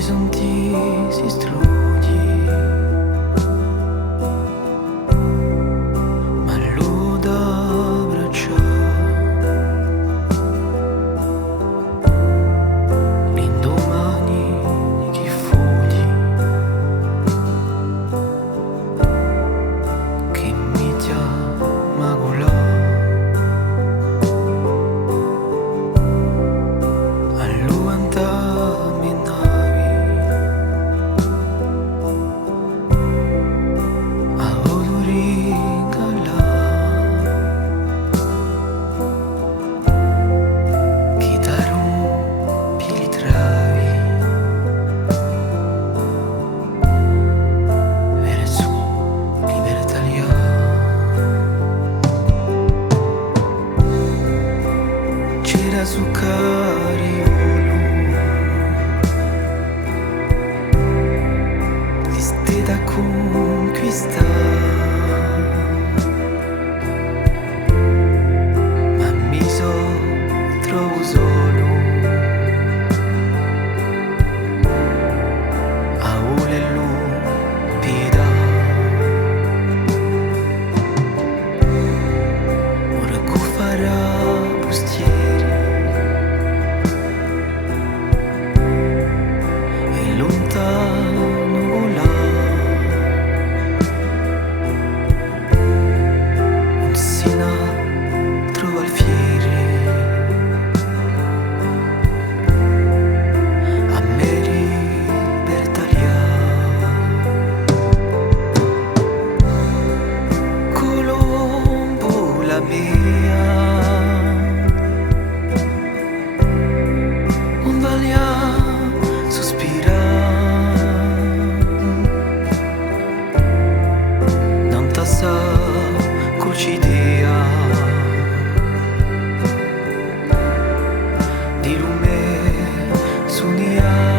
orizzonti si strugli, ma lui da abbracciare, l'indomani chi fogli che mi chiama colà. C'era su Carivolo, ti stai da conquistare, ma mi trovo solo a voler l'umpida. Ora che farà bustieri lontano volà, un sina trova il fiere, a me libertalia, Colombo la mia, un valia sospira. Cocidea di lume sunia.